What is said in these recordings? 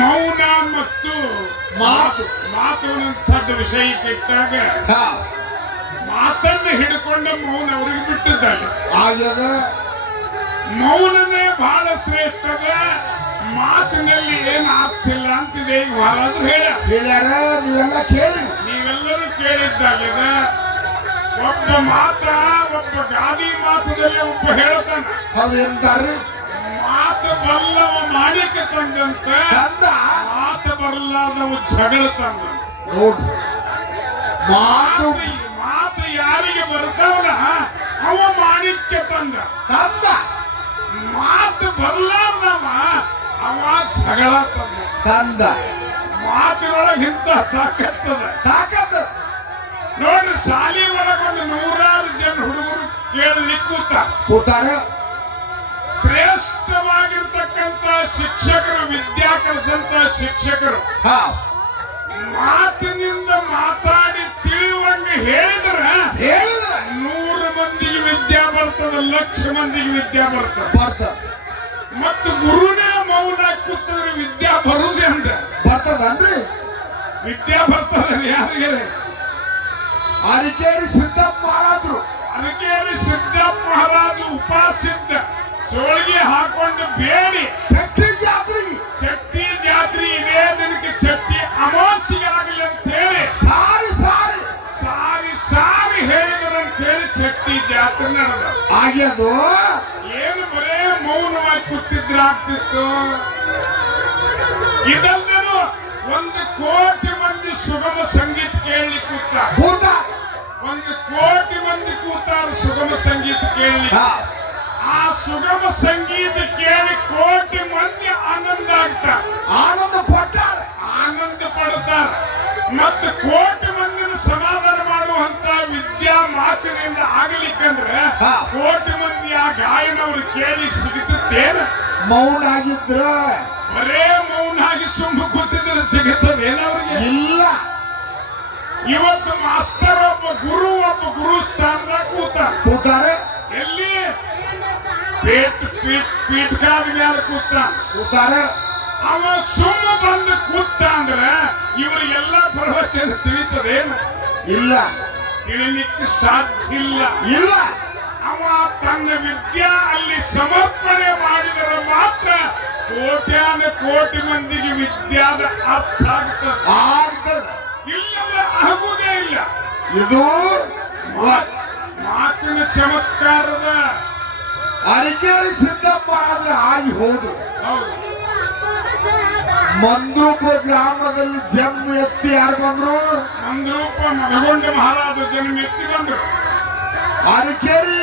ಮೌನ ಮತ್ತು ಮಾತುವಂಥದ್ದು ವಿಷಯಕ್ಕೆ ಇಟ್ಟಾಗ ಮಾತನ್ನು ಹಿಡ್ಕೊಂಡ ಮೌನ ಅವ್ರಿಗೆ ಬಿಟ್ಟಿದ್ದಾರೆ. ಆಗ್ಯದ ಮೌನನೇ ಬಹಳ ಶ್ರೇಷ್ಠದ, ಮಾತಿನಲ್ಲಿ ಏನು ಆಗ್ತಿಲ್ಲ ಅಂತಿದೆ. ಈಗ ಮಹಾರಾಜರು ಹೇಳ್ಯಾರ, ನೀವೆಲ್ಲ ಕೇಳಿ, ನೀವೆಲ್ಲರೂ ಕೇಳಿದ್ದಾಗ್ಯದ. ಒಬ್ಬ ಒಬ್ಬ ಗಾದಿ ಮಾತುದಲ್ಲಿ ಒಬ್ಬ ಹೇಳ್ತಾನ, ಹೌದು ಎಂತಾರ್ರಿ, ಮಾತು ಬಲ್ಲವ ಮಾಡಿಕೆ ತಂದಂತ, ಮಾತು ಬರಲಾರ್ದವ ಜಗಳ ತಂದ. ನೋಡ್ರಿ, ಮಾತು ಯಾರಿಗೆ ಬರ್ತಾವಲ್ಲ ಅವ ಮಾಣಿಕ್ಯ ತಂದ. ಮಾತು ಬರ್ಲಾರ್ದವ ಅವ ಜಗಳ ತಂದ. ಮಾತಿನೊಳಗೆ ಇಂತ ತಾಕತ್ತದ ನೋಡ್ರಿ. ಶಾಲೆ ಒಳಗೊಂಡು 100 ಜನ ಹುಡುಗರು ಕೇಳಲಿಕ್ಕೆ ಕೂತಾರ. ಶ್ರೇಷ್ಠವಾಗಿರ್ತಕ್ಕಂಥ ಶಿಕ್ಷಕರು, ವಿದ್ಯಾ ಕಲಿಸಂತ ಶಿಕ್ಷಕರು ಮಾತಿನಿಂದ ಮಾತಾಡಿ ತಿಳಿಯುವಂಗೆ ಹೇಳಿದ್ರೆ 100 ಮಂದಿಗೆ ವಿದ್ಯಾ ಬರ್ತದೆ, 1,00,000 ಮಂದಿಗೆ ವಿದ್ಯಾ ಬರ್ತದೆ. ಮತ್ತು ಗುರುನೇ ಮೌನ ಕೂತಂದ್ರೆ ವಿದ್ಯಾ ಬರುದೇ ಅಂತ ಬರ್ತದನ್ರಿ. ವಿದ್ಯಾ ಬರ್ತದೆ ಯಾರಿಗೆ? ಅರಕೇರಿ ಸಿದ್ದಪ್ಪ ಮಹಾರಾಜರು. ಅರಕೇರಿ ಸಿದ್ದಪ್ಪ ಮಹಾರಾಜು ಉಪಾಸಿದ್ದ ಚೋಳಿಗೆ ಹಾಕೊಂಡು ಬೇಡಿ ಚಟ್ಟಿ ಜಾತ್ರೆ ಇದೇ ದಿನಕ್ಕೆ ಚಟ್ಟಿ ಅಮಾವಾಸ್ಯೆಗೆ ಆಗಲಿ ಅಂತ ಹೇಳಿ ಸಾರಿ ಹೇಳಿದ್ರಂತ ಹೇಳಿ ಚಟ್ಟಿ ಜಾತ್ರೆ ನಡೆದ. ಆಗ್ಯದು ಏನು ಬರೇ ಮೌನವಾಗಿ ಕೂತಿದ್ರೆ ಆಗ್ತಿತ್ತು. ಇದಲ್ಲೂ 1 ಕೋಟಿ ಮಂದಿ ಸುಗಮ ಸಂಗೀತ ಕೇಳಿ ಕೂತ. 1 ಕೋಟಿ ಮಂದಿ ಕೂತಾರ ಸುಗಮ ಸಂಗೀತ ಕೇಳಿ. ಆ ಸುಗಮ ಸಂಗೀತ ಕೇಳಿ ಕೋಟಿ ಮಂದಿ ಆನಂದ ಆಗ್ತಾರ, ಆನಂದ ಪಡ್ತಾರ. ಮತ್ತು ಕೋಟಿ ಮಂದಿನ ಸಮಾಧಾನ ಮಾಡುವಂತ ವಿದ್ಯಾ ಮಾತಿನಿಂದ ಆಗಲಿಕ್ಕಂದ್ರೆ ಕೋಟಿ ಮಂದಿ ಆ ಗಾಯನ ಅವ್ರು ಕೇಳಿ ಸಿಗುತ್ತೇನ? ಮೌನ ಆಗಿದ್ರ ಬರೇ ಮೌನ ಆಗಿ ಸುಮ್ಮ ಕೂತಿದ್ರೆ ಸಿಗುತ್ತದೇನವ್ರಿಗೆ? ಇಲ್ಲ. ಇವತ್ತು ಮಾಸ್ತರ್ ಒಬ್ಬ ಗುರು ಸ್ಥಾನದಾಗ ಕೂತಾರೆ. ಎಲ್ಲಿ? ಪೀಠಕಾದ ಮೇಲೆ ಕೂತಾರೆ. ಅವ ಸುಮ್ಮ ಬಂದು ಕೂತ ಅಂದ್ರೆ ಇವರಿಗೆಲ್ಲ ಪ್ರವಚನ ತಿಳಿತದೇನು? ಇಲ್ಲ, ತಿಳಿಲಿಕ್ಕೆ ಸಾಧ್ಯ ಇಲ್ಲ. ಅವ ತನ್ನ ವಿದ್ಯಾ ಅಲ್ಲಿ ಸಮರ್ಪಣೆ ಮಾಡಿದರೆ ಮಾತ್ರ ಕೋಟಿ ಮಂದಿಗೆ ವಿದ್ಯಾದ ಅರ್ಥ ಆಗ್ತದೆ. ಇಲ್ಲದ ಆಗುವುದೇ ಇಲ್ಲ. ಇದು ಮಾತಿನ ಚಮತ್ಕಾರದ. ಅರಕೇರಿ ಸಿದ್ದಪ್ಪ ಮಹಾರಾಜರು ಆಗಿ ಹೋದ್ರು. ಮಂದ್ರೂಪ ಗ್ರಾಮದಲ್ಲಿ ಜನ್ಮ ಎತ್ತಿ ಯಾರು ಬಂದ್ರು? ಮಂದ್ರೂಪ ಮನಗೊಂಡ ಮಹಾರಾಜ ಜನ್ಮ ಎತ್ತಿ ಬಂದ್ರು. ಅರಕೇರಿ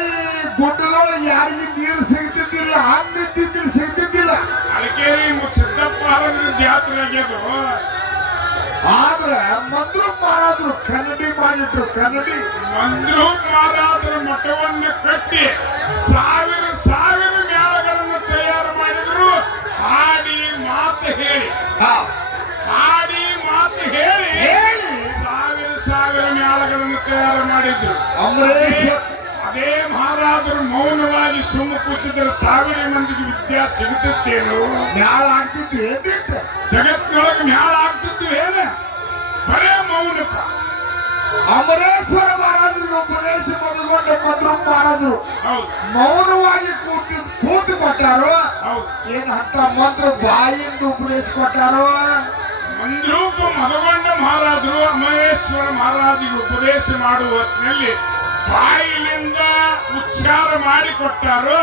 ಗುಡ್ಡಗಳು ಯಾರಿಗೆ ನೀರು ಸಿಗ್ತಿದ್ದಿಲ್ಲ, ಹಣ್ಣಿದ್ದಿದ್ದಿಲ್ಲ, ಸಿಗ್ತಿದ್ದಿಲ್ಲ. ಅರಕೇರಿ ಸಿದ್ದಪ್ಪ ಮಹಾರಾಜರ ಜಾತ್ರೆ ಆಗ್ಯದು. ಆದ್ರೆ ಮಂದ್ರೂಪ ಮಹಾರಾಜರು ಕನ್ನಡಿ ಮಾಡಿಟ್ರು. ಮಂದ್ರೂಪ ಮಹಾರಾಜರ ಮಠವನ್ನು ಕಟ್ಟಿ ಸಾವಿರ ಮೇಳಗಳನ್ನು ತಯಾರು ಮಾಡಿದ್ರು. ಹಾಡಿ ಮಾತು ಹೇಳಿ ಸಾವಿರ ಮೇಳಗಳನ್ನು ತಯಾರು ಮಾಡಿದ್ರು. ಅದೇ ಮಹಾರಾಜರು ಮೌನವಾಗಿ ಸುಮ್ಮ ಕೂತಿದ್ರೆ 1000 ಮಂದಿಗೆ ವಿದ್ಯಾ ಸಿಗುತ್ತೇನು? ಮ್ಯಾಳ ಆಗ್ತಿತ್ತು ಏನಿತ್ತು? ಜಗತ್ತಿನೊಳಗೆ ಮ್ಯಾಳ ಆಗ್ತಿತ್ತು ಏನ? ಬರೇ ಮೌನಪ್ಪ. ಅಮರೇಶ್ವರ ಮಹಾರಾಜರಿಗೆ ಉಪದೇಶ ಮನಗೊಂಡ ಮಂದ್ರೂಪ ಮಹಾರಾಜರು ಮೌನವಾಗಿ ಕೂತು ಕೊಟ್ಟಾರೋ? ಏನ್ ಅಂತ ಮಂತ್ರ ಬಾಯಿಂದ ಉಪದೇಶ ಕೊಟ್ಟಾರೋ? ಮಂದ್ರೂಪ ಮನಗೊಂಡ ಮಹಾರಾಜರು ಅಮರೇಶ್ವರ ಮಹಾರಾಜಿಗೆ ಉಪದೇಶ ಮಾಡುವ ಹೊತ್ತಿನಲ್ಲಿ ಬಾಯಿಲಿಂದ ಉಚ್ಚಾರ ಮಾಡಿಕೊಟ್ಟಾರೋ?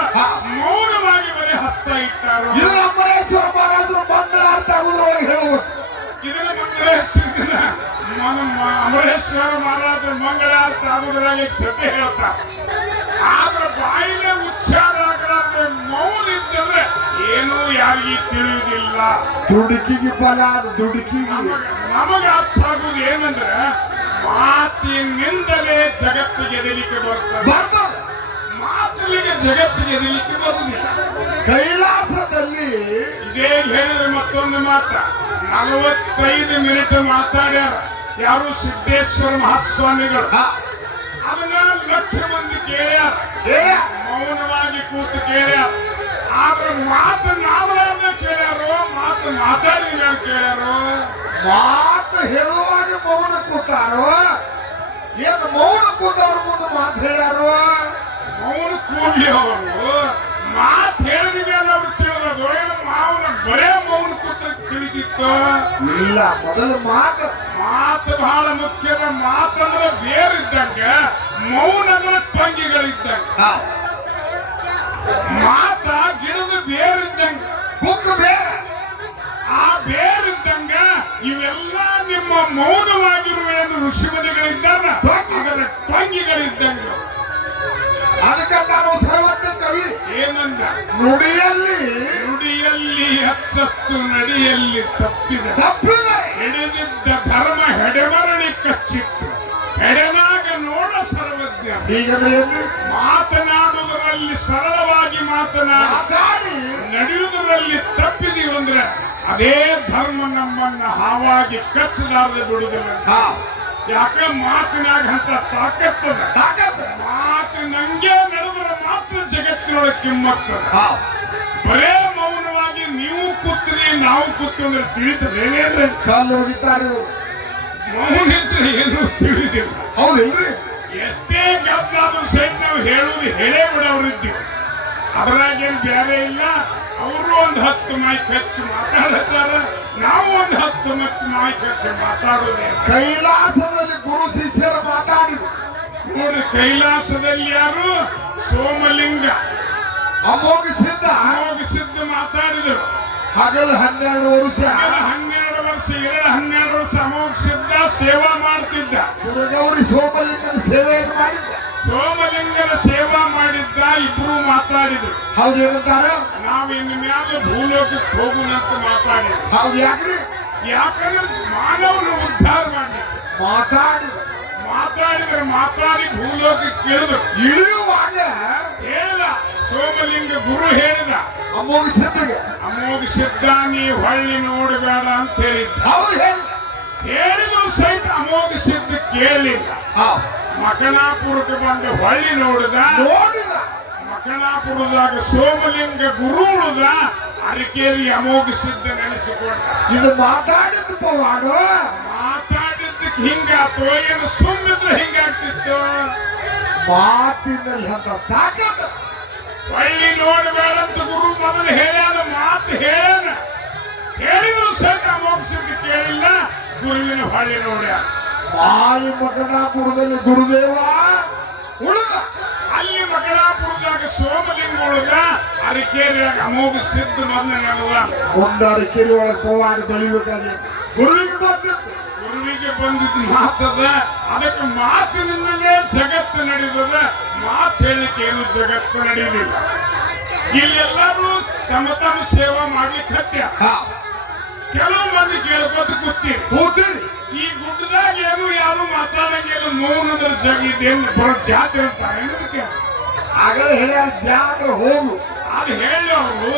ಮೌನವಾಗಿ ಬರೀ ಹಸ್ತ ಇಟ್ಟಾರೋ? ಇದನ್ನ ಅಮರೇಶ್ವರ ಮಹಾರಾಜರು ಮಂಗಳಾರ್ಥ ಆಗುದ್ರೊಳಗೆ ಹೇಳಬೇಕು. ಇದನ್ನ ಅಮರೇಶ್ವರ ಮಹಾರಾಜರು ಮಂಗಳಾರ್ಥ ಆಗುದ್ರಾಗ ಶ್ರದ್ಧೆ ಹೇಳ್ತಾರೆ. ಆದ್ರೆ ಬಾಯಿಲೆ ಉಚ್ಚಾರ ಆಗಲಾರ್ದೆ ಮೌನ ಇದ್ದಂದ್ರೆ ಏನೂ ಯಾರಿಗೂ ತಿಳಿಯುವುದಿಲ್ಲ. ದುಡುಕಿಗೆ ಫಲ, ದುಡುಕಿಗೆ ನಮಗೆ ಅರ್ಥ ಆಗುವುದು ಏನಂದ್ರೆ ಮಾತಿನಿಂದಲೇ ಜಗತ್ತಿಗೆ ಎದಲಿಕ್ಕೆ ಬರ್ತದೆ. ಮಾತಿಗೆ ಜಗತ್ತಿಗೆ ಎದಲಿಕ್ಕೆ ಬರುವುದಿಲ್ಲ. ಕೈಲಾಸದಲ್ಲಿ ಇದೇ ಹೇಳಿದ್ರೆ ಮತ್ತೊಂದು ಮಾತ್ರ 45 ಮಿನಿಟ್ ಮಾತಾಡ್ಯಾರ ಯಾರು? ಸಿದ್ದೇಶ್ವರ ಮಹಾಸ್ವಾಮಿಗಳು. ಅದನ್ನ 1,00,000 ಮಂದಿ ಕೇಳ್ಯಾರ, ಮೌನವಾಗಿ ಕೂತು ಕೇಳ್ಯಾರ. ಆದ್ರೆ ಮಾತನಾಡಲಾರ್ದೆ ಕೇಳ್ಯಾರೋ? ಮಾತಾಡಿದ ಕೇಳ್ಯಾರು? ಮಾತು ಹೇಳುವಾಗ ಮೌನ ಕೂತಾರೋ ಏನು ಮೌನ ಕೂತವ್ರ ಮುಂದೆ ಮಾತು ಹೇಳ್ಯಾರೋ? ಮೌನ ಕೂಡ್ಲಿ ಅವರು ಮಾತು ಹೇಳಿದ ಮೇಲೆ ಅವ್ರು ತಿಳಿದ್ರು. ಏನು ಮಾವನ ಬರೇ ಮೌನ ಕೂತ ತಿಳಿದಿತ್ತು? ಇಲ್ಲ, ಮೊದಲು ಮಾತು ಬಹಳ ಮುಖ್ಯದ. ಮಾತಂದ್ರೆ ಬೇರಿದ್ದಂಗ, ಮೌನ ಅಂದ್ರೆ ಟೊಂಗಿಗಳಿದ್ದಂಗ. ಮಾತ ಗಿಡದ ಬೇರಿದ್ದಂಗ, ಕುಕ್ಕ ಬೇರೆ. ಆ ಬೇರಿದ್ದಂಗ ಇವೆಲ್ಲ ನಿಮ್ಮ ಮೌನವಾಗಿರುವ ಏನು ಋಷಿಮುನಿಗಳಿದ್ದಾರ ಅದರ ಟೊಂಗಿಗಳಿದ್ದಂಗ. ಅದಕ್ಕೆ ನಾವು ಸರ್ವಜ್ಞ ಕವಿ ಏನಂದ? ನುಡಿಯಲ್ಲಿ ಹಚ್ಚತ್ತು ನಡಿಯಲ್ಲಿ ತಪ್ಪಿದ ಹಿಡಿದಿದ್ದ ಧರ್ಮ ಹೆಡೆಮರಣಿ ಕಚ್ಚಿತ್ತು ಹೆಡೆನಾಗ ನೋಡ ಸರ್ವಜ್ಞ. ಹೀಗಂದ್ರೆ ಏನು? ಮಾತನಾಡುವುದರಲ್ಲಿ ಸರಳವಾಗಿ ಮಾತನಾಡಿ ನಡೆಯುವುದರಲ್ಲಿ ತಪ್ಪಿದೀವಿ ಅಂದ್ರೆ ಅದೇ ಧರ್ಮ ನಮ್ಮನ್ನ ಹಾವಾಗಿ ಕಚ್ಚಲಾರದೆ ಬಿಡುವುದಿಲ್ಲ. ಯಾಕ ಮಾತಿನಾಗ ಅಂತ ತಾಕತ್ತದ. ಮಾತು ನಂಗೆ ನಡೆದ್ರೆ ಮಾತ್ರ ಜಗತ್ತಿನೊಳಗೆ ಕಿಮ್ಮತ್ತದ. ಬರೇ ಮೌನವಾಗಿ ನೀವು ಕೂತ್ರಿ ನಾವು ಕೂತು ಅಂದ್ರೆ ತಿಳಿತದೆ ಏನೇನ್ರಿ? ಕಾಲು ಹೋಗಿದ್ದಾರೆ. ಮೌನ ಇದ್ರೆ ಏನು ತಿಳಿದಿಲ್ಲ. ಹೌದಿಲ್ರಿ? ಎಷ್ಟೇ ಗದ್ದಾದ್ರೂ ಸಹಿತ ನಾವು ಹೇಳುವುದು ಹೇಳೇ ಬಿಡೋರಿದ್ದೀವಿ. ಅದ್ರಾಗೇನು ಬೇರೆ ಇಲ್ಲ. ಅವರು ಒಂದು 10 ಮೈಕ್ ಹಚ್ಚಿ ಮಾತಾಡ್ತಾರ, ನಾವು ಒಂದು 10 ಮೈಕ್ ಹಚ್ಚಿ ಮಾತಾಡೋದೇ. ಕೈಲಾಸದಲ್ಲಿ ಗುರು ಶಿಷ್ಯರು ಮಾತಾಡಿದ್ರು ನೋಡಿ. ಕೈಲಾಸದಲ್ಲಿ ಯಾರು? ಸೋಮಲಿಂಗ ಅಮೋಘ ಸಿದ್ಧ ಮಾತಾಡಿದರು. ಹಗಲು 12 ವರ್ಷ 12 ವರ್ಷ ಅಮೋಘ ಸಿದ್ಧ ಸೇವಾ ಮಾಡ್ತಿದ್ದ. ಗುರುಗೌರಿ ಸೋಮಲಿಂಗನ ಸೇವೆಯನ್ನು ಮಾಡಿದ್ದ. ಸೋಮಲಿಂಗನ ಸೇವಾ ಮಾಡಿದ್ದ. ಇಬ್ರು ಮಾತಾಡಿದ್ರು. ಹೌದೇನಂತಾರ? ನಾವು ಇನ್ನು ಮ್ಯಾಲೆ ಭೂಲೋಕಕ್ಕೆ ಹೋಗುನಂತ ಮಾತಾಡಿದ್ರು. ಹೌದು. ಯಾಕ್ರಿ? ಯಾಕಂದ್ರೆ ಮಾನವನ ಉದ್ಧಾರ ಮಾಡಿ ಮಾತಾಡಿ ಭೂಲೋಕಕ್ಕೆ ಕೇಳಿದ್ರು. ಇಳಿಯುವಾಗ ಹೇಳಿದ ಸೋಮಲಿಂಗ ಗುರು ಹೇಳಿದ ಅಮೋಘ ಸಿದ್ಧ ನೀ ಹೊಳ್ಳಿ ನೋಡಬೇಡ ಅಂತ ಹೇಳಿದ್ದ. ಹೌದು ಹೇಳಿದ್ರು ಸಹಿತ ಅಮೋಘ ಸಿದ್ಧ ಕೇಳಿಲ್ಲ. ಮಕನಾಪುರಕ್ಕೆ ಬಂದು ಹೊಳ್ಳಿ ನೋಡಿದ. ಮಕನಾಪುರದಾಗ ಸೋಮಲಿಂಗ ಗುರು ಉಳಿದ. ಅರಕೇರಿ ಅಮೋಘ ಸಿದ್ಧ ನೆನೆಸಿಕೊಂಡ. ಇದು ಮಾತಾಡಿದ್ದು ಮಾತಾಡಿದ್ದಕ್ಕೆ ಹಿಂಗಾತು. ಏನು ಸುಮ್ಮಿದ್ರೆ ಹಿಂಗಾಗ್ತಿತ್ತು? ಮಾತಿನಲ್ಲಿ ಅಂತ ತಾಕತ್ತು. ಹೊಳ್ಳಿ ನೋಡಬೇಡಂತ ಗುರು ಮೊದಲು ಹೇಳ್ಯಾನ. ಮಾತು ಹೇಳಿದ್ರು ಸಹಿತ ಅಮೋಘ ಸಿದ್ಧ ಕೇಳಿಲ್ಲ. ಗುರುವಿನ ಹೊಳ್ಳಿ ನೋಡ್ಯ. ಮಾಯಿ ಮಕನಾಪುರದಲ್ಲಿ ಗುರುದೇವ ಉಳಿದ. ಅಲ್ಲಿ ಮಕನಾಪುರದಾಗ ಸೋಮಲಿಂಗ ಉಳಿದ. ಅರಕೇರಿಯಾಗ ಅಮೋಘ ಸಿದ್ಧ ಮೊದಲು ನೆನವ. ಒಂದು ಅರಕೇರಿ ಒಳಗೆ ಪವಾಡ ಬೆಳಿಬೇಕಾದ್ರೆ ಗುರುವಿಗೆ ಬಂದಿದ್ದು ಮಾತದ. ಅದಕ್ಕೆ ಮಾತಿನಿಂದಲೇ ಜಗತ್ತು ನಡೆದದ. ಮಾತು ಹೇಳಿಕೆ ಏನು ಜಗತ್ತು ನಡೆಯಲಿಲ್ಲ. ಇಲ್ಲೆಲ್ಲರೂ ತಮ್ಮ ಸೇವಾ ಮಾಡ್ಲಿಕ್ಕೆ ಹತ್ಯ. ಕೆಲವು ಮಂದಿ ಕೇಳ್ಕೊತ ಕೂತೀರಿ. ಈ ಗುಡ್ಡದಾಗ ಏನು ಯಾರು ಮಾತಾಡಂಗಿಲ್ಲ. ಮೌನದ್ರ ಜಗ ಇದೇನು ಬರೋ ಜಾತ್ರೆ ಅಂತ ಆಗಲೇ ಹೇಳ್ಯಾರ ಜಾತ್ರೆ ಹೋಗು. ಅದು ಹೇಳಿ ಅವರು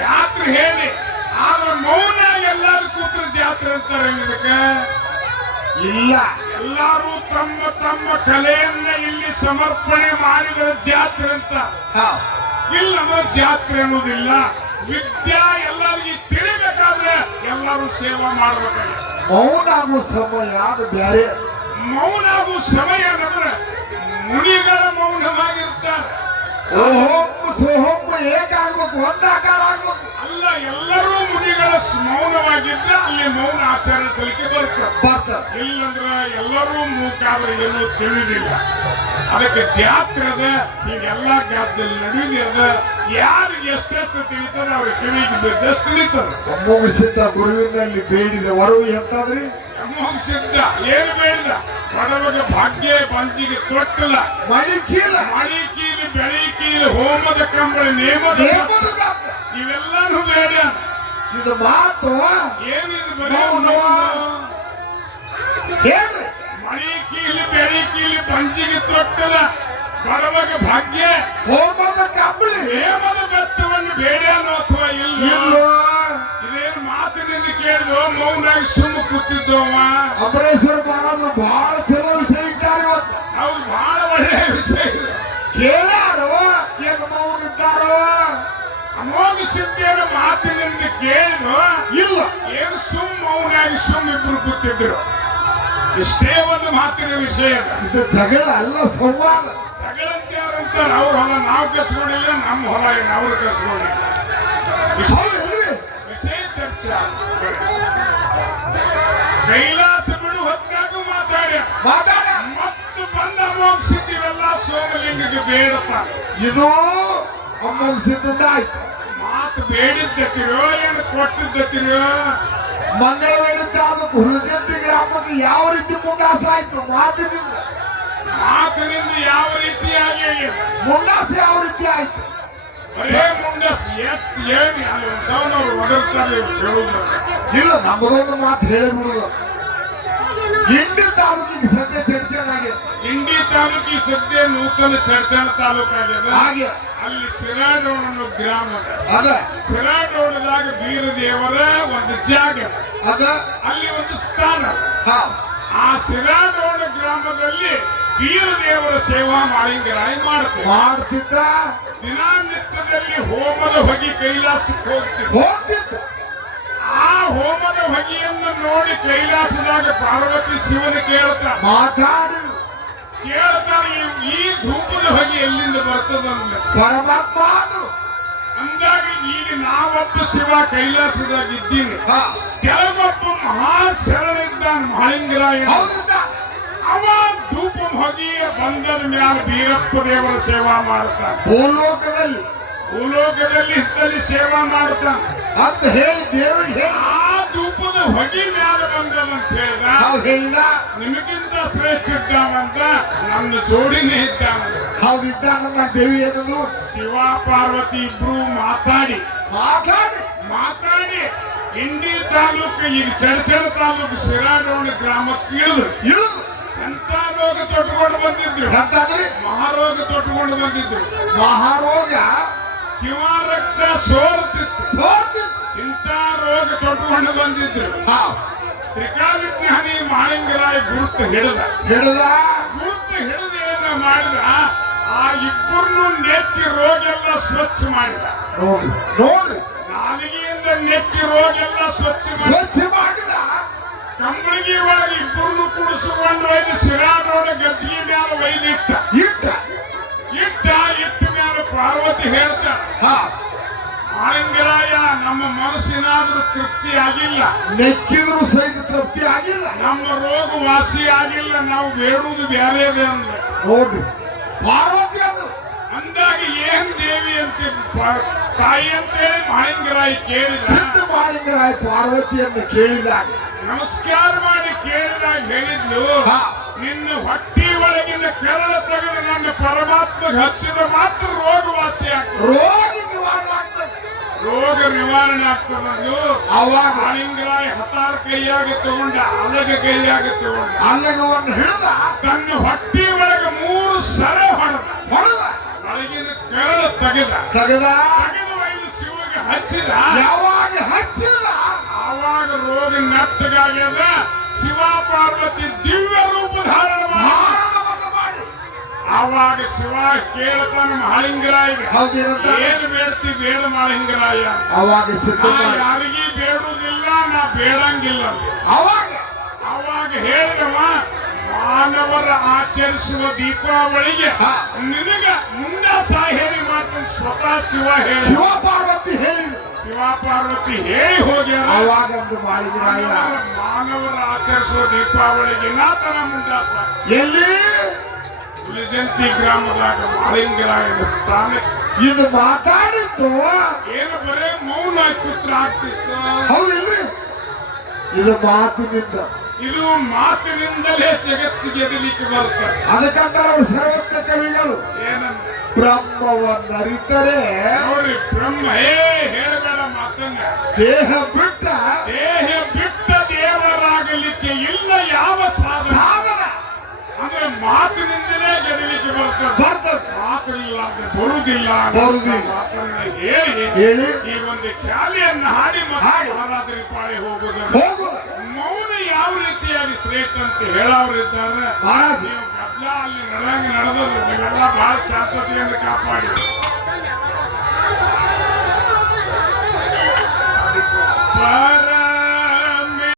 ಜಾತ್ರೆ ಹೇಳಿ. ಆದ್ರೆ ಮೌನ ಎಲ್ಲಾರು ಕೂತ್ರ ಜಾತ್ರೆ ಅಂತಾರೆ. ಇದಕ್ಕೆ ಇಲ್ಲ, ಎಲ್ಲಾರು ತಮ್ಮ ಕಲೆಯನ್ನ ಇಲ್ಲಿ ಸಮರ್ಪಣೆ ಮಾಡಿದ ಜಾತ್ರೆ ಅಂತ. ಇಲ್ಲಂದ್ರೆ ಜಾತ್ರೆ ಅನ್ನೋದಿಲ್ಲ. ವಿದ್ಯಾ ಎಲ್ಲರಿಗೂ ತಿಳಿಬೇಕಾದ್ರೆ ಎಲ್ಲರೂ ಸೇವಾ ಮಾಡ್ಬೇಕಾಗಿ. ಮೌನ ಆಗೋ ಸಮಯ ಅದು ಬೇರೆ. ಮೌನ ಆಗೋ ಸಮಯ ಅಂದ್ರೆ ಮುನಿಗಳ ಮೌನವಾಗಿರ್ತಾರೆ. ಸೋಹೊಮ್ಮ ಏಕಾಗ್ಬೇಕು, ಒಂದಾಕಾರ ಆಗ್ಬೇಕು. ಅಲ್ಲ, ಎಲ್ಲರೂ ಮುನಿಗಳ ಮೌನವಾಗಿದ್ರೆ ಅಲ್ಲಿ ಮೌನ ಆಚರಿಸಲಿಕ್ಕೆ ಬರ್ತಾರೆ. ಇಲ್ಲಂದ್ರೆ ಎಲ್ಲರೂ ಮೂಕಾದ್ರೆ ಏನೂ ತಿಳಿದಿಲ್ಲ. ಅದಕ್ಕೆ ಜಾತ್ರೆ ಅದ. ಹೀಗೆಲ್ಲ ಗದ್ದೆಲ್ಲಿ ನಡೆಯುದ. ಯಾರಿಗೆ ಎಷ್ಟೆಷ್ಟು ತಿಳಿತಾರೆ ಅವ್ರಿಗೆ ಕಿವಿಗೆ ಬಿದ್ದಷ್ಟು ತಿಳಿತಾರೆ. ಅಮೋಘ ಸಿದ್ಧ ಗುರುವಿನಲ್ಲಿ ಬೇಡಿದ ವರವು ಎಂತಾದ್ರಿ? ಅಮೋಘ ಸಿದ್ಧ ಏನು ಬೇಡಿದ? ಬಡವಗೆ ಭಾಗ್ಯ ಬಂಜಿಗೆ ತೊಟ್ಟಲ್ಲ, ಮಳಿ ಕೀಲಿ ಬೆಳಿ ಕೀಲಿ ಹೋಮದ ಕಂಬಳಿ ನೇಮದ ಇವೆಲ್ಲಾನು ಬೇಡ. ಇದು ಮಾತು ಏನಿದು? ಹೇಳ್ರಿ. ಮಳಿ ಕೀಲಿ ಬೆಳಿ ಕೀಲಿ ಬಂಜಿಗೆ ತೊಟ್ಟಲ್ಲ, ಬಡವಗೆ ಭಾಗ್ಯ ಹೋಮದ ಕಂಬಳಿ ನೇಮದ ಬೆತ್ತವನ್ನು ಬೇಡ್ಯಾನೋ ಅಥವಾ ಇಲ್ಲೋ? ಇದೇನು ಮಾತಿನಿಂದ ಕೇಳಿದ್ವು. ಮೌನಾಗಿ ಸುಮ್ಮ ಕೂತಿದ್ದವ. ಅಮರೇಶ್ವರ ಮಹಾರಾಜರು ಬಹಳ ಚಲೋ ವಿಷಯ ಇಟ್ಟಾರೆ ಇವತ್ತು. ಅವ್ರು ಬಹಳ ಒಳ್ಳೆಯ ವಿಷಯ ಕೇಳ್ಯಾರೋ ಏನು ಮೌನ ಇದ್ದಾರೋ? ಅಮೋಘ ಸಿದ್ಧಿಯನ್ನು ಮಾತಿನಿಂದ ಕೇಳಿದ್ರು ಇಲ್ಲ ಏನು ಅವನಾಗಿ ಇಬ್ರು ಕೂತಿದ್ರು. ಇಷ್ಟೇ ಒಂದು ಮಾತಿನ ವಿಷಯ. ಇದು ಜಗಳ ಅಲ್ಲ, ಸಂವಾದ. ಜಗಳಂತೆ ಯಾರಂತಾರ ಅವ್ರ ಹೊಲ ನಾವು ಕಸ್ಕೊಂಡಿಲ್ಲ, ನಮ್ಮ ಹೊಲ ಅವ್ರು ಕಸ್ಕೊಂಡಿಲ್ಲ. ವಿಷಯ ಚರ್ಚೆ. ಕೈಲಾಸ ಬಿಡು ಹೊತ್ತಾಗ ಮಾತಾಡ ಮತ್ತು ಬಂದ ಮೋಗಿಸಿದ್ದೀವೆಲ್ಲ ಸೋಮಲಿಂಗಕ್ಕೆ ಬೇಡಪ್ಪ. ಇದು ಅಮ್ಮಂಸಿದ್ದ ಆಯ್ತು. ಮಾತು ಬೇಡಿದ್ದತಿರೋ ಏನು ಕೊಟ್ಟಿದ್ದತಿರೋ. ಮಂಗಳ ವೇಳಿದ್ದ ಅದಕ್ಕೆ ಹುಲಜಂತಿ ಗ್ರಾಮಕ್ಕೆ ಯಾವ ರೀತಿ ಮುಂಡಾಸ ಆಯ್ತು? ಮಾತಿನಿಂದ ಯಾವ ರೀತಿಯಾಗಿ ಮುಂಡಾಸ ಯಾವ ರೀತಿ ಆಯ್ತು? ಬರೇ ಮುಂಡಾಸ ಏನು ಸೌನವ್ರು ಒದರ್ತಾರೆ ಹೇಳುದು. ಇಲ್ಲ, ನಮ್ಮದೊಂದು ಮಾತು ಹೇಳಿಬಿಡುದು. ಇಂಡಿ ತಾಲೂಕಿಗೆ ಸದ್ಯ ಚರ್ಚೆನಾಗಿದೆ. ಇಂಡಿ ತಾಲೂಕಿಗೆ ಸದ್ಯ ನೂತನ ಚರ್ಚನ ತಾಲೂಕಾಗ್ಯದ. ಹಾಗೆ ಅಲ್ಲಿ ಸಿರಾಡೋಣ ಅನ್ನೋ ಗ್ರಾಮ ಅದ. ಸಿರಾಡೋಣದಾಗ ಬೀರದೇವರ ಒಂದು ಜಾಗ ಅದ. ಅಲ್ಲಿ ಒಂದು ಸ್ಥಾನ. ಆ ಸಿರಾಡೋಣ ಗ್ರಾಮದಲ್ಲಿ ಬೀರದೇವರ ಸೇವಾ ಮಾಳಿಂಗರಾಯ ಮಾಡ್ತಿದ್ದ. ದಿನನಿತ್ಯದಲ್ಲಿ ಹೋಮದ ಹೊಗೆ ಕೈಲಾಸಕ್ಕೆ ಹೋಗ್ತಿದ್ದ. ಆ ಹೋಮದ ಹೊಗೆಯನ್ನು ನೋಡಿ ಕೈಲಾಸದಾಗ ಪಾರ್ವತಿ ಶಿವನ ಮಾತಾಡಿ ಕೇಳ್ತಾರೆ, ಈ ಧೂಪದ ಹೊಗೆ ಎಲ್ಲಿಂದ ಬರ್ತದಂದ್ರೆ ಪರಮಾತ್ಮ ಅಂದಾಗ ಈಗ ನಾವೊಬ್ಬ ಶಿವ ಕೈಲಾಸದಾಗ ಇದ್ದೀನಿ, ಕೆಲವೊಬ್ಬ ಮಹಾ ಶರಣರಿದ್ದಾನ ಮಾಳಿಂಗರಾಯ. ಅವ ಧೂಪ ಹೊಗೆಯ ಬಂದದ ಮ್ಯಾಲ ಬೀರಪ್ಪ ದೇವರ ಸೇವಾ ಮಾಡ್ತಾನೆ. ಭೂಲೋಕದಲ್ಲಿ ಇದ್ದಲ್ಲಿ ಸೇವಾ ಮಾಡ್ತಾನೆ ಅಂತ ಹೇಳಿ ದೇವರಿಗೆ ಆ ಧೂಪದ ಹೊಗೆ ಮ್ಯಾಲ ಬಂದದಂತ ಹೇಳಿದ. ನಿಮಗಿಂತ ಶ್ರೇಷ್ಠ ಇದ್ದಾನಂತ, ನನ್ನ ಜೋಡಿನೇ ಇದ್ದಾನಂತ. ಹೌದಿದ್ದಾನಂತ ದೇವಿ ಏನದು? ಶಿವ ಪಾರ್ವತಿ ಇಬ್ರು ಮಾತಾಡಿ ಇಂಡಿ ತಾಲೂಕು, ಈಗ ಚರ್ಚರ ತಾಲೂಕು ಸಿರಾಡೋಣ ಗ್ರಾಮಕ್ಕೆ ಇಳಿದು ಎಂತ ರೋಗ ತೊಟ್ಟುಕೊಂಡು ಬಂದಿದ್ರು. ಮಹಾರೋಗ ತೊಟ್ಟುಕೊಂಡು ಬಂದಿದ್ರು. ಮಹಾರೋಗ ಕಿವ ರಕ್ತ ಸೋರ್ತಿತ್ತು. ಇಂಥ ರೋಗ ತೊಟ್ಟುಕೊಂಡು ಬಂದಿದ್ರು. ತ್ರಿಕಾಲಜ್ಞಾನಿ ಮಾಳಿಂಗರಾಯ ಗುರುತು ಹಿಡಿದ ಏನ ಮಾಡಿದ, ಆ ಇಬ್ಬರನ್ನು ನೆತ್ತಿ ರೋಗ ಎಲ್ಲ ಸ್ವಚ್ಛ ಮಾಡಿದ. ನೋಡಿ ನಾಲಿಗೆಯಿಂದ ನೆತ್ತಿ ರೋಗ ಎಲ್ಲ ಸ್ವಚ್ಛ ಮಾಡಿದ. ಕಂಬಳಿಗೆ ಒಳಗೆ ಇಬ್ಬರನ್ನು ಕುಡಿಸಿಕೊಂಡು ಒಯ್ದು ಸಿರಾಡೋಣ ಗದ್ದಿಗೆ ಮ್ಯಾಲ ಒಯ್ದಿಟ್ಟ ಮ್ಯಾಲ ಪಾರ್ವತಿ ಹೇಳ್ತಾಳ, ಮಾಳಿಂಗರಾಯ, ನಮ್ಮ ಮನಸ್ಸಿನಾದ್ರೂ ತೃಪ್ತಿ ಆಗಿಲ್ಲ, ನೆಕ್ಕಿದ್ರು ಸಹಿತ ತೃಪ್ತಿ ಆಗಿಲ್ಲ, ನಮ್ಮ ರೋಗ ವಾಸಿ ಆಗಿಲ್ಲ, ನಾವು ಬೇಡುವುದು ಬೇರೆ ಅಂದ್ರೆ ನೋಡ್ರಿ ಪಾರ್ವತಿ ಅಂದಾಗ ಏನ್ ದೇವಿ ಅಂತ ತಾಯಿ ಅಂತೇಳಿ ಮಾಳಿಂಗರಾಯ ಕೇಳಿದ. ಮಾಳಿಂಗರಾಯ ಪಾರ್ವತಿಯನ್ನು ಕೇಳಿದಾಗ ನಮಸ್ಕಾರ ಮಾಡಿ ಕೇಳಿದಾಗ ಹೇಳಿದ್ಲು, ನಿನ್ನ ಹೊಟ್ಟಿ ಒಳಗಿನ ಕೆರಳ ತೆಗೆದು ನನ್ನ ಪರಮಾತ್ಮಗೆ ಹಚ್ಚಿದ ಮಾತ್ರ ರೋಗ ವಾಸಿ ಆಗ್ತದೆ, ರೋಗ ನಿವಾರಣೆ ಆಗ್ತದೆ. ಅವಾಗ ಮಾಳಿಂಗರಾಯ ಹತಾರ ಕೈಯಾಗಿ ತಗೊಂಡ, ಅಲ್ಲಗವನ್ನು ಹಿಡಿದ ತನ್ನ ಹೊಟ್ಟಿ ಒಳಗೆ 3 ಸರ ಹೊಡೆದ, ಒಳಗಿನ ಕೆರಳ ತೆಗೆದ ಒಯ್ದು ಶಿವಗೆ ಹಚ್ಚಿದ. ಯಾವಾಗ ಹಚ್ಚಿದ ಆವಾಗ ರೋಗ ನೆಟ್ಟಗಾಗ್ಯದ. ಶಿವ ಪಾರ್ವತಿ ದಿವ್ಯ ರೂಪ ಧಾರಣ ಮಾಡಿ ಆವಾಗ ಶಿವ ಕೇಳ್ತಾನ ಮಾಳಿಂಗರಾಯಿಗೆ, ಏನು ಬೇಡ್ತಿ ಬೇಡ ಮಾಳಿಂಗರಾಯ. ಅವಾಗ ಯಾರಿಗೀ ಬೇಡುವುದಿಲ್ಲ, ನಾ ಬೇಡಂಗಿಲ್ಲ. ಅವಾಗ ಹೇಳಿದವ, ಮಾನವರ ಆಚರಿಸುವ ದೀಪಾವಳಿಗೆ ನಿನಗ ಮುಂದೆ ಹೇಳಿ ಮಾಡ್ತಾನೆ ಸ್ವತಃ ಶಿವ ಹೇಳಿ. ಶಿವ ಪಾರ್ವತಿ ಹೇಳಿ ಹೋಗ್ಯಾರ. ಅವಾಗಂದು ಮಾಳಿಂಗರಾಯ ಮಾನವರ ಆಚರಿಸುವ ದೀಪಾವಳಿಗೆ ನಾತನ ಮುಂದಾಸ ಎಲ್ಲಿ ಹುಲಿಜಂತಿ ಗ್ರಾಮದಾಗ ಮಾಳಿಂಗರಾಯನ ಸ್ಥಾನಕ್ಕೆ ಇದು ಮಾತಾಡಿತ್ತು. ಏನು ಬರೇ ಮೌನ ಪುತ್ರ ಆಗ್ತಿತ್ತು. ಹೌದಿಲ್ರಿ, ಇದು ಮಾತಿನಿಂದ, ಇದು ಮಾತಿನಿಂದಲೇ ಜಗತ್ತಿಗೆ ಎದಲಿಕ್ಕೆ ಬರ್ತದೆ. ಅದಕ್ಕಂತ ಅವರು ಸರ್ವಜ್ಞ ಕವಿಗಳು ಏನಂದ್ರೆ ಬ್ರಹ್ಮವನ್ನರಿತರೆ ನೋಡಿ, ಬ್ರಹ್ಮ ಹೇಳಬೇಡ ಮಾತನ್ನ, ದೇಹ ಬಿಟ್ಟ ದೇವರಾಗಲಿಕ್ಕೆ ಇಲ್ಲ ಯಾವ ಸಾಧನ. ಅಂದ್ರೆ ಮಾತಿನಿಂದಲೇ ಗೆದಲಿಕ್ಕೆ ಬರ್ತದೆ. ಮಾತಿಲ್ಲ ಬರುವುದಿಲ್ಲ. ಮಾತನ್ನ ಹೇಳಿ ಈ ಒಂದು ಖ್ಯಾಲಿಯನ್ನು ಹಾಡಿ ಮಹಾರಾಜರ ಪಾಳಿ ಹೋಗುವುದು. ಮೌನ ಯಾವ ರೀತಿಯಾಗಿ ಶ್ರೇಷ್ಠ ಅಂತ ಹೇಳೋರಿದ್ದಾರೆ. ಅಲ್ಲಿ ನಡೆದು ನೀವೆಲ್ಲ ಬಹಳ ಶಾಂತತೆಯನ್ನು ಕಾಪಾಡಿ